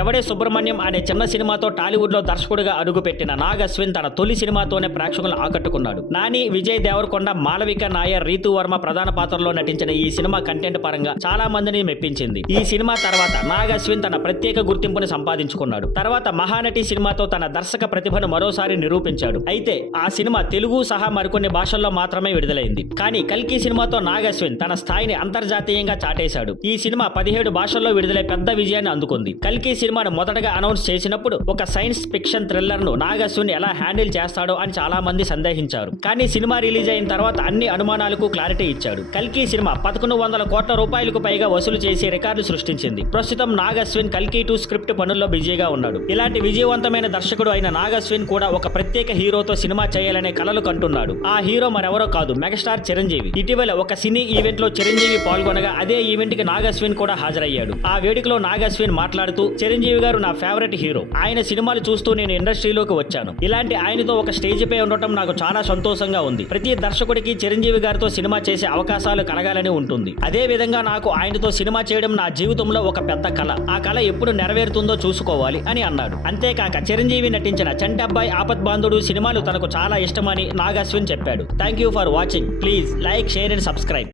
ఎవడే సుబ్రహ్మణ్యం అనే చిన్న సినిమాతో టాలీవుడ్ లో దర్శకుడిగా అడుగుపెట్టిన నాగ్ అశ్విన్ తన తొలి సినిమాతోనే ప్రేక్షకులను ఆకట్టుకున్నాడు. నాని, విజయ్ దేవరకొండ, మాలవిక నాయర్, రీతు వర్మ ప్రధాన పాత్రలో నటించిన ఈ సినిమా కంటెంట్ పరంగా చాలా మందిని మెప్పించింది. ఈ సినిమా తర్వాత నాగ్ అశ్విన్ తన ప్రత్యేక గుర్తింపుని సంపాదించుకున్నాడు. తర్వాత మహానటి సినిమాతో తన దర్శక ప్రతిభను మరోసారి నిరూపించాడు. అయితే ఆ సినిమా తెలుగు సహా మరికొన్ని భాషల్లో మాత్రమే విడుదలైంది. కానీ కల్కి సినిమాతో నాగ్ అశ్విన్ తన స్థాయిని అంతర్జాతీయంగా చాటేశాడు. ఈ సినిమా 17 భాషల్లో విడుదలై పెద్ద విజయాన్ని అందుకుంది. కల్కి సినిమాను మొదటగా అనౌన్స్ చేసినప్పుడు ఒక సైన్స్ ఫిక్షన్ థ్రిల్లర్ ను నాగ్ అశ్విన్ ఎలా హ్యాండిల్ చేస్తాడో అని చాలా మంది సందేహించారు. కానీ సినిమా రిలీజ్ అయిన తర్వాత అన్ని అనుమానాలకు క్లారిటీ ఇచ్చాడు. కల్కి సినిమా 1100 కోట్ల రూపాయలకు పైగా వసూలు చేసి రికార్డు సృష్టించింది. ప్రస్తుతం నాగ్ అశ్విన్ కల్కి 2 స్క్రిప్ట్ పనుల్లో బిజీగా ఉన్నాడు. ఇలాంటి విజయవంతమైన దర్శకుడు అయిన నాగ్ అశ్విన్ కూడా ఒక ప్రత్యేక హీరోతో సినిమా చేయాలనే కలలు కంటున్నాడు. ఆ హీరో మరెవరో కాదు, మెగాస్టార్ చిరంజీవి. ఇటీవల ఒక సినీ ఈవెంట్ లో చిరంజీవి పాల్గొనగా అదే ఈవెంట్ కి నాగ్ అశ్విన్ కూడా హాజరయ్యాడు. ఆ వేడుకలో నాగ్ అశ్విన్ మాట్లాడుతూ, చిరంజీవి గారు నా ఫేవరెట్ హీరో. ఆయన సినిమాలు చూస్తూ నేను ఇండస్ట్రీలోకి వచ్చాను. ఇలాంటి ఆయనతో ఒక స్టేజ్ పై ఉండటం నాకు చాలా సంతోషంగా ఉంది. ప్రతి దర్శకుడికి చిరంజీవి గారితో సినిమా చేసే అవకాశాలు కలగాలని ఉంటుంది. అదే విధంగా నాకు ఆయనతో సినిమా చేయడం నా జీవితంలో ఒక పెద్ద కళ. ఆ కళ ఎప్పుడు నెరవేరుతుందో చూసుకోవాలి అని అన్నాడు. అంతేకాక చిరంజీవి నటించిన చంటబ్బాయి, ఆపత్ బాంధుడు సినిమాలు తనకు చాలా ఇష్టమని నాగ్ అశ్విన్ చెప్పాడు. Thank you for watching. Please like, share and subscribe.